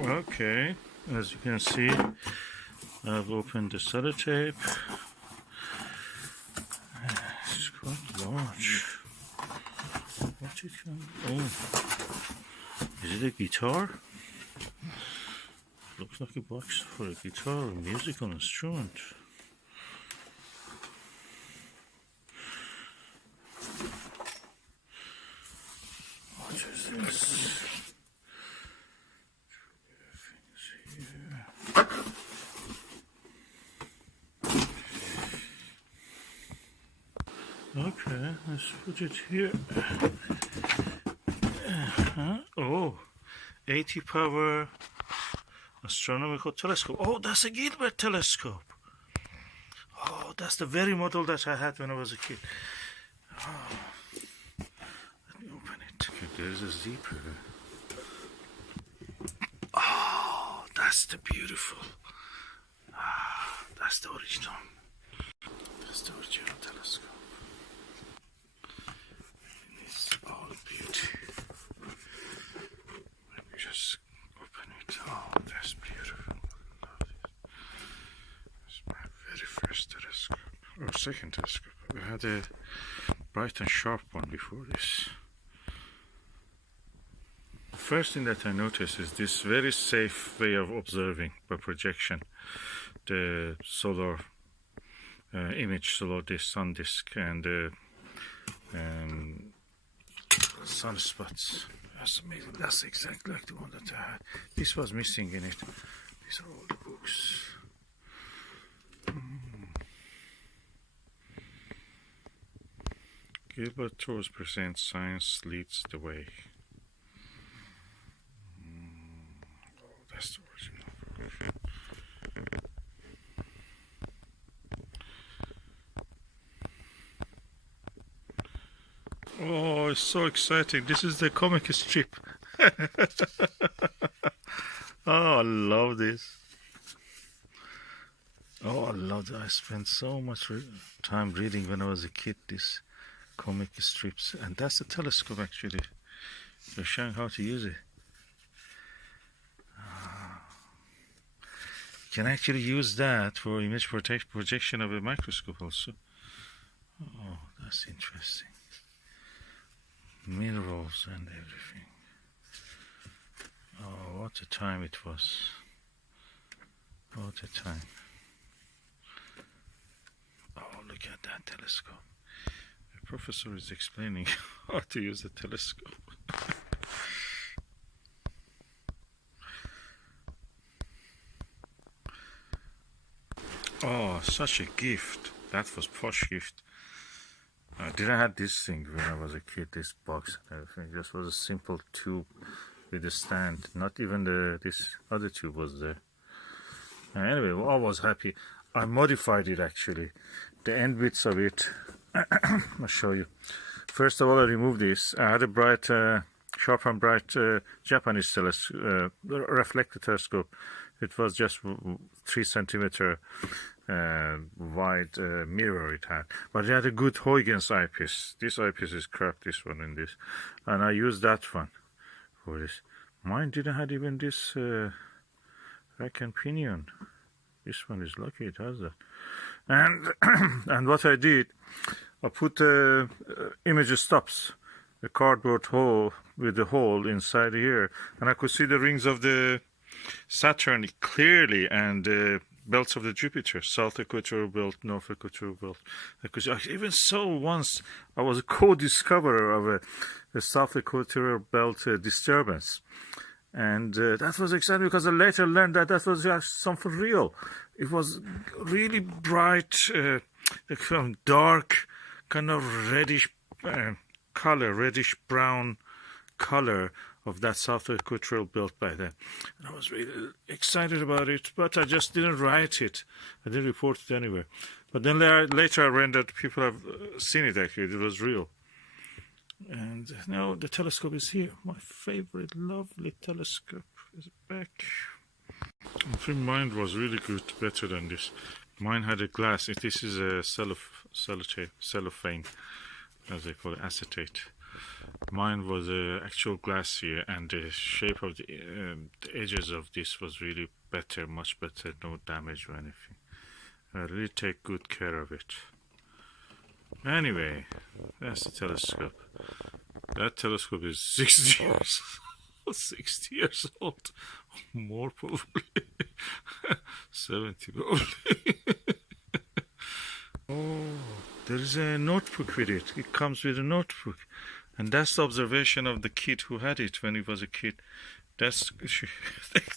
Okay, as you can see, I've opened the sellotape. It's quite large. What it can... Oh, is it a guitar? Looks like a box for a guitar or musical instrument. What is this? Okay, let's put it here. Oh, 80 power astronomical telescope. Oh, that's a Gilbert telescope. Oh, that's the very model that I had when I was a kid. Oh, let me open it. Okay, there's a zipper. Oh, that's the beautiful. That's the original. That's the original telescope. It's all beauty. Let me just open it. Oh, that's beautiful. It's my very first telescope. Or second telescope. We had a bright and sharp one before this. The first thing that I noticed is this very safe way of observing by projection the solar image, solar disk, sun disk, and sunspots. That's amazing. That's exactly like the one that I had. This was missing in it. These are all the books. Gilbert Tours presents Science Leads the Way. Oh, that's the original. Oh, it's so exciting. This is the comic strip. Oh, I love this. Oh, I love it. I spent so much time reading when I was a kid, these comic strips. And that's a telescope, actually. They're showing how to use it. You can actually use that for image projection of a microscope also. Oh, that's interesting. Minerals and everything. Oh, what a time it was. What a time. Oh, look at that telescope. The professor is explaining how to use the telescope. Oh, such a gift. That was posh gift. I didn't have this thing when I was a kid, this box and everything. It just was a simple tube with a stand. Not even this other tube was there. Anyway, I was happy. I modified it actually. The end bits of it, I'll show you. First of all, I removed this. I had a bright, sharp and bright Japanese reflector telescope. It was just 3 centimeter wide mirror it had, but it had a good Huygens eyepiece. This eyepiece is crap, this one and this, and I used that one for this. Mine didn't have even this rack and pinion. This one is lucky it has that. And and what I did, I put image stops, a cardboard hole with a hole inside here, and I could see the rings of the Saturn clearly, and belts of the Jupiter, South Equatorial Belt, North Equatorial Belt. Even so, once I was a co-discoverer of a South Equatorial Belt disturbance. And that was exciting because I later learned that that was something real. It was really bright, kind of dark, kind of reddish color, reddish brown color of that South Equatorial Belt by then. And I was really excited about it, but I just didn't write it. I didn't report it anywhere. But then later I read that people have seen it actually. It was real. And now the telescope is here. My favorite, lovely telescope is back. I think mine was really good, better than this. Mine had a glass. This is a cellophane, as they call it, acetate. Mine was a actual glacier, and the shape of the edges of this was really better, much better, no damage or anything. I really take good care of it. Anyway, that's the telescope. That telescope is 60 years 60 years old. More probably. 70 probably. Oh, there is a notebook with it. It comes with a notebook. And that's the observation of the kid who had it when he was a kid. That's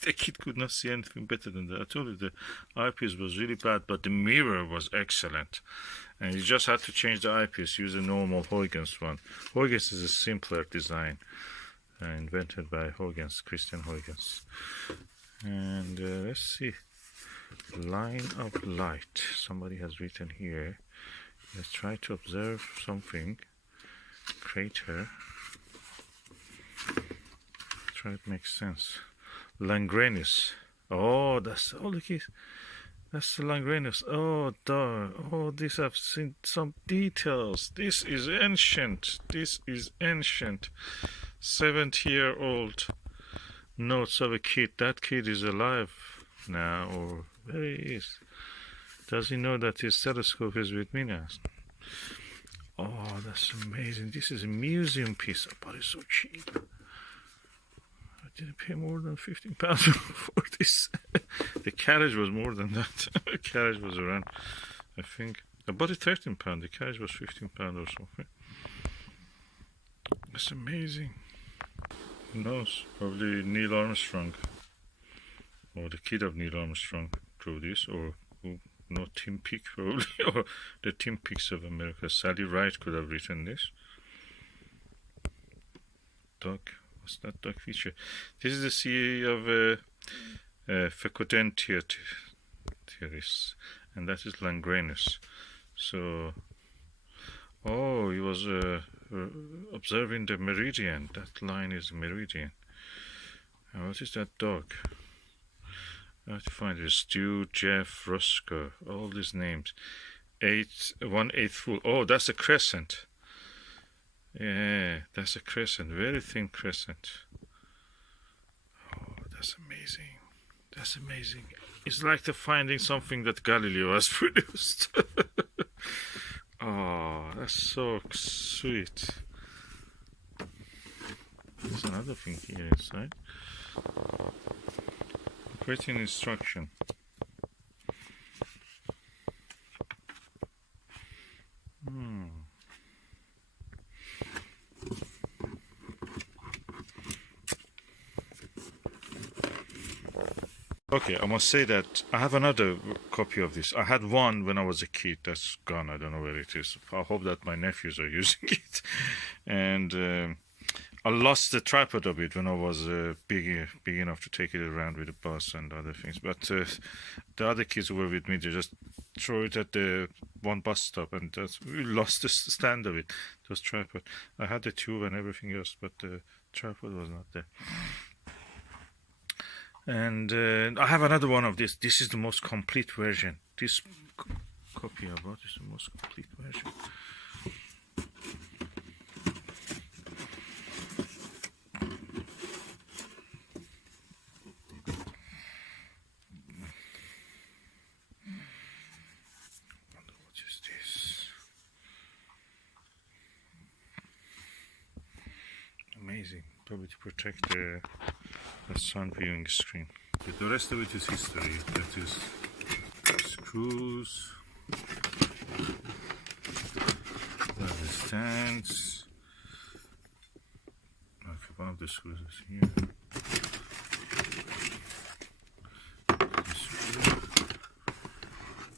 the kid could not see anything better than that. I told you the eyepiece was really bad, but the mirror was excellent. And you just had to change the eyepiece, use a normal Huygens one. Huygens is a simpler design, invented by Huygens, Christian Huygens. And let's see. Line of light. Somebody has written here. Let's try to observe something. Crater. Try it makes sense. Langrenus. Oh, that's all the keys. That's the Langrenus. Oh, darn. Oh, this I've seen some details. This is ancient. This is ancient. 70-year-old notes of a kid. That kid is alive now, or where he is. Does he know that his telescope is with me now? Oh, that's amazing. This is a museum piece, but it's so cheap. I didn't pay more than £15 for this. The carriage was more than that. The carriage was around, I think, I bought it £13. The carriage was £15 or something. That's amazing. Who knows? Probably Neil Armstrong, or the kid of Neil Armstrong, drew this, or who? No, Tim Peake probably, or the Tim Peaks of America. Sally Wright could have written this. Dog, what's that dog feature? This is the CEO of Fecundentia theories, and that is Langrenus. So, oh, he was observing the meridian. That line is meridian. And what is that dog? I have to find it. Stu, Jeff, Roscoe, all these names. 1/8 full. Oh, that's a crescent. Yeah, that's a crescent. Very thin crescent. Oh, that's amazing. That's amazing. It's like the finding something that Galileo has produced. Oh, that's so sweet. There's another thing here inside. Operating instruction. Okay, I must say that I have another copy of this. I had one when I was a kid. That's gone. I don't know where it is. I hope that my nephews are using it. And I lost the tripod of it when I was big enough to take it around with the bus and other things. But the other kids who were with me, they just throw it at the one bus stop, and we lost the stand of it. It was tripod. I had the tube and everything else, but the tripod was not there. And I have another one of this. This is the most complete version. This copy I bought is the most complete version. What is this? Amazing. Probably to protect the sun viewing screen. But the rest of it is history. That is screws, that is stands. Okay, one of the screws is here.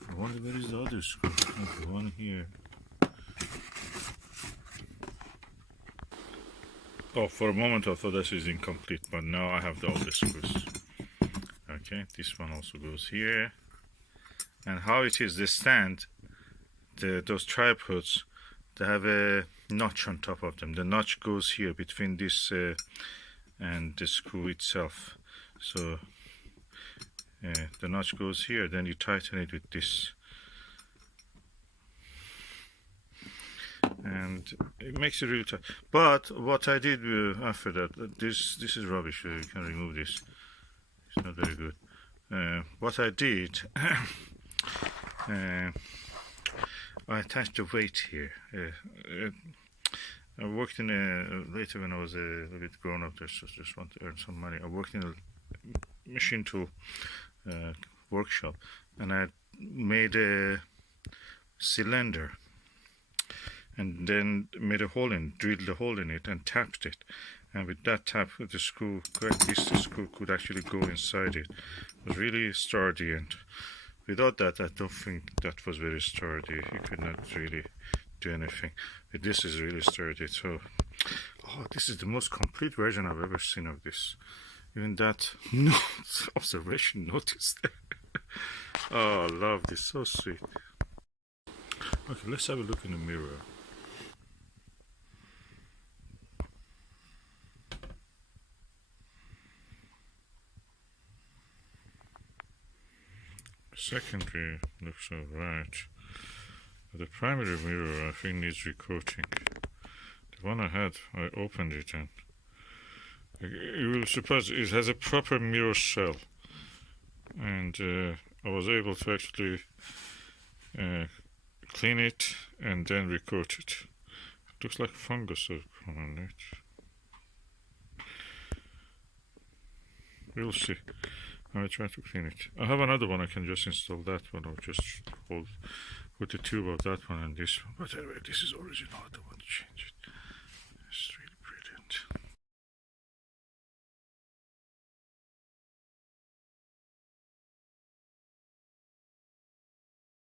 I wonder where is the other screw. Okay, one here. Oh, for a moment I thought this is incomplete, but now I have all the screws. Okay, this one also goes here. And how it is, the stand, those tripods, they have a notch on top of them. The notch goes here between this and the screw itself. So the notch goes here, then you tighten it with this. And and it makes it really tight. But what I did after that, this is rubbish. You can remove this. It's not very good. What I did, I attached a weight here. I worked in later when I was a bit grown up. Just want to earn some money. I worked in a machine tool workshop, and I made a cylinder, and then made a hole in, drilled a hole in it, and tapped it. And with that tap, the screw, the screw could actually go inside it. It was really sturdy, and without that, I don't think that was very sturdy. You could not really do anything. But this is really sturdy. So, oh, this is the most complete version I've ever seen of this. Even that observation notice there. Oh, I love this. So sweet. Okay, let's have a look in the mirror. Secondary looks alright. The primary mirror I think needs recoating. The one I had, I opened it and you will suppose it has a proper mirror cell, and I was able to actually clean it and then recoat it. It looks like fungus on it. We'll see. I try to clean it. I have another one. I can just install that one. I'll just put the tube of that one and this one. But anyway, this is original. I don't want to change it.